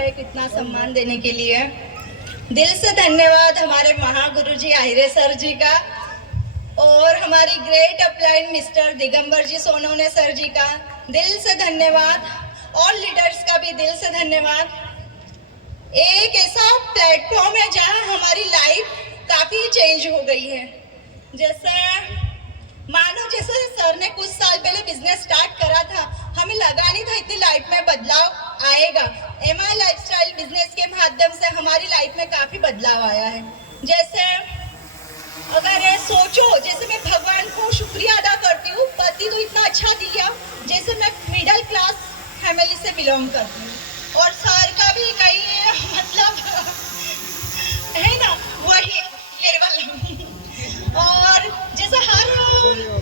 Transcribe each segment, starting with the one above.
है कितना सम्मान देने के लिए। दिल से धन्यवाद हमारे महागुरु जी आहिरे सर जी का, और हमारी ग्रेट अपलाइन मिस्टर दिगंबर जी सोनवने सर जी का दिल से धन्यवाद। ऑल लीडर्स का भी दिल से धन्यवाद। एक ऐसा प्लेटफॉर्म है जहां हमारी लाइफ काफ़ी चेंज हो गई है। जैसे मानो जैसे सर ने कुछ साल पहले बिजनेस स्टार्ट करा था, हमें लगा नहीं था इतनी लाइफ में बदलाव आएगा। एमआई लाइफस्टाइल बिजनेस के माध्यम से हमारी लाइफ में काफ़ी बदलाव आया है। जैसे अगर सोचो, जैसे मैं भगवान को शुक्रिया अदा करती हूँ, पति तो इतना अच्छा दिया। जैसे मैं मिडिल क्लास फैमिली से बिलोंग करती हूँ, और सर का भी कहीं मतलब है ना वही लेवल। और जैसे हर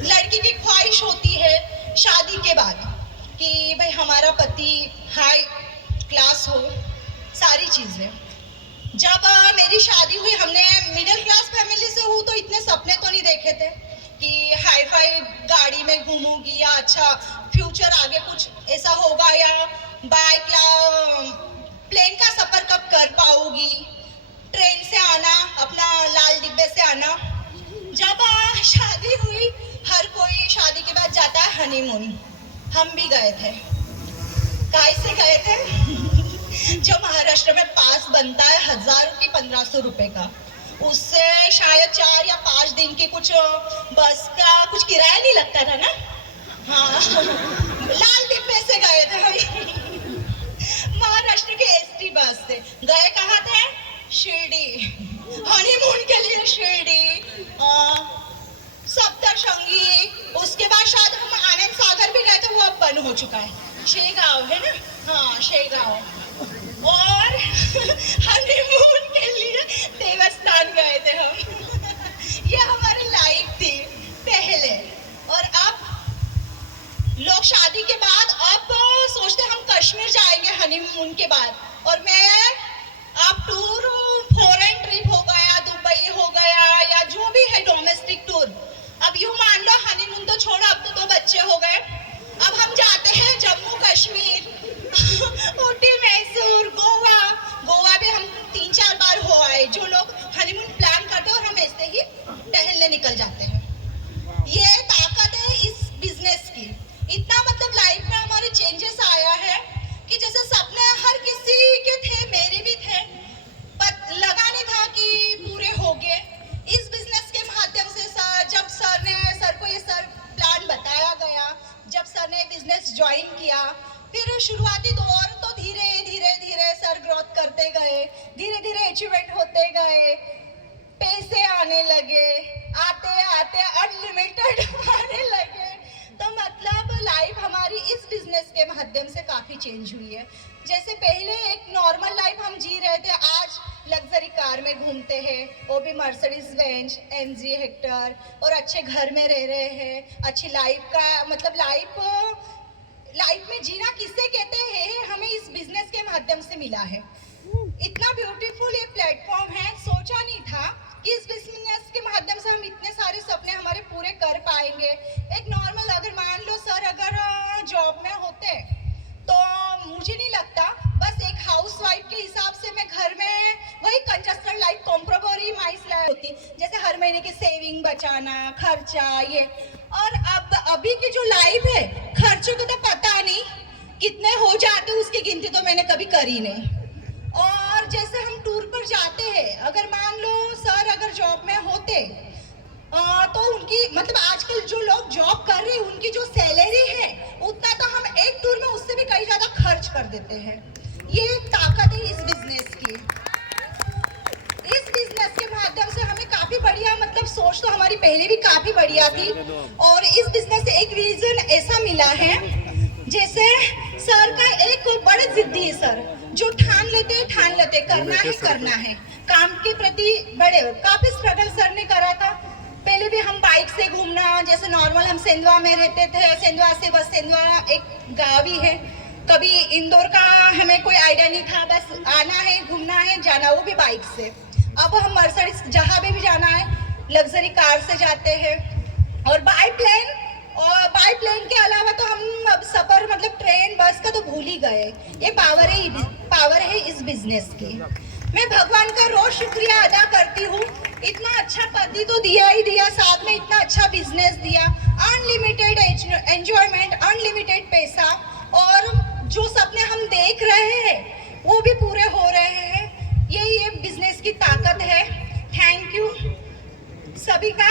लड़की की ख्वाहिश होती है शादी के बाद कि भाई हमारा पति हाई क्लास हो, सारी चीज़ें। जब मेरी शादी हुई, हमने मिडिल क्लास फैमिली से हूँ तो इतने सपने तो नहीं देखे थे कि हाई फाई गाड़ी में घूमूंगी या अच्छा फ्यूचर आगे कुछ ऐसा होगा, या बाइक या प्लेन का सफ़र कब कर पाऊंगी, ट्रेन से आना, अपना लाल डिब्बे से आना। जब शादी हुई, हर कोई शादी के बाद जाता है हनीमून। हम भी गए थे। काय से गए थे? जो महाराष्ट्र में पास बनता है 1000 की 1500 रुपए का, उससे शायद 4 या 5 दिन की कुछ बस का कुछ किराया नहीं लगता था ना। हाँ, लाल डिब्बे से गए थे हम। महाराष्ट्र की एसटी बस से गए। कहाँ थे? शिरडी, हनीमून के लिए शिरडी, सप्तशृंगी। उसके बाद शायद हम आनंद सागर भी गए थे, वो अब बंद हो चुका है। शेगांव है ना, हाँ शेगांव। और हनीमून के लिए देवस्थान गए थे हम। ये हमारी लाइफ थी पहले। और अब लोग शादी के बाद अब सोचते हम कश्मीर जाएंगे हनीमून के बाद। और मैं अब टूर, फॉरेन ट्रिप हो गया, दुबई हो गया, या जो भी है डोमेस्टिक टूर। अब यूं मान लो हनीमून तो छोड़ो, अब तो 2 बच्चे हो गए। अब हम जाते हैं जम्मू कश्मीर, ऊटी, मैसूर, गोवा। गोवा भी हम 3-4 बार हो आए। जो लोग हनीमून प्लान करते हैं और हम ऐसे ही टहलने निकल जाते हैं। ये ताकत है इस बिजनेस की। इतना मतलब लाइफ में हमारे चेंजेस आया है कि जैसे सपने हर किसी के थे, मेरे भी थे, पर लगा नहीं था कि पूरे हो गए। इस बिजनेस के माध्यम से जब सर को ये प्लान बताया गया, जब सर ने बिजनेस ज्वाइन किया, फिर शुरुआती दौर तो धीरे धीरे धीरे सर ग्रोथ करते गए, धीरे धीरे अचीवमेंट होते गए, पैसे आने लगे, आते आते अनलिमिटेड आने लगे। तो मतलब लाइफ हमारी इस बिजनेस के माध्यम से काफ़ी चेंज हुई है। जैसे पहले एक नॉर्मल लाइफ हम जी रहे थे, आज लग्जरी कार में घूमते हैं, वो भी मर्सिडीज बेंज, MG हेक्टर, और अच्छे घर में रह रहे हैं। अच्छी लाइफ का मतलब लाइफ में जीना किसे कहते हैं, हमें इस बिजनेस के माध्यम से मिला है। इतना ब्यूटीफुल ये प्लेटफॉर्म है, सोचा नहीं था कि इस बिजनेस के माध्यम से हम इतने सारे सपने हमारे पूरे कर पाएंगे। एक नॉर्मल अगर मान लो सर अगर जॉब में होते तो मुझे नहीं लगता, बस एक हाउसवाइफ के हिसाब से मैं घर में वही कंजस्टेड लाइफ, कॉम्प्रोमाइज लाइफ होती, जैसे हर महीने की सेविंग बचाना, खर्चा ये। और अब अभी की जो लाइफ है, खर्चे को तो पता नहीं कितने हो जाते, उसकी गिनती तो मैंने कभी करी नहीं। और जैसे हम टूर पर जाते हैं, अगर मान लो सर अगर जॉब में होते तो उनकी मतलब आजकल जो लोग जॉब कर रहे हैं उनकी जो सैलरी है उतना तो हम एक टूर में उससे भी कहीं ज़्यादा खर्च कर देते हैं। ये ताकत है इस बिजनेस की। इस बिजनेस के माध्यम से हमें काफ़ी बढ़िया मतलब सोच तो हमारी पहले भी काफ़ी बढ़िया थी। और इस बिजनेस से एक रीज़न ऐसा मिला है, जैसे सर का एक बड़े जिद्दी है सर, जो ठान लेते करना है काम के प्रति। बड़े काफ़ी स्ट्रगल सर ने करा था। पहले भी हम बाइक से घूमना, जैसे नॉर्मल हम सेंधवा में रहते थे, सेंधवा से बस सेंधवा एक गाँव ही है, कभी इंदौर का हमें कोई आइडिया नहीं था, बस आना है, घूमना है, जाना, वो भी बाइक से। अब हम मर्सिडीज जहाँ भी जाना है लग्जरी कार से जाते हैं। और बाई प्लेन के अलावा तो हम अब सफ़र मतलब ट्रेन बस का तो भूल ही गए। ये पावर है इस बिजनेस की। मैं भगवान का रोज शुक्रिया अदा करती हूँ, इतना अच्छा पति तो दिया ही दिया, साथ में इतना अच्छा बिजनेस दिया, अनलिमिटेड एंजॉयमेंट, अनलिमिटेड पैसा, और जो सपने हम देख रहे हैं वो भी पूरे हो रहे हैं। यही ये बिजनेस की ताकत है। थैंक यू सभी का।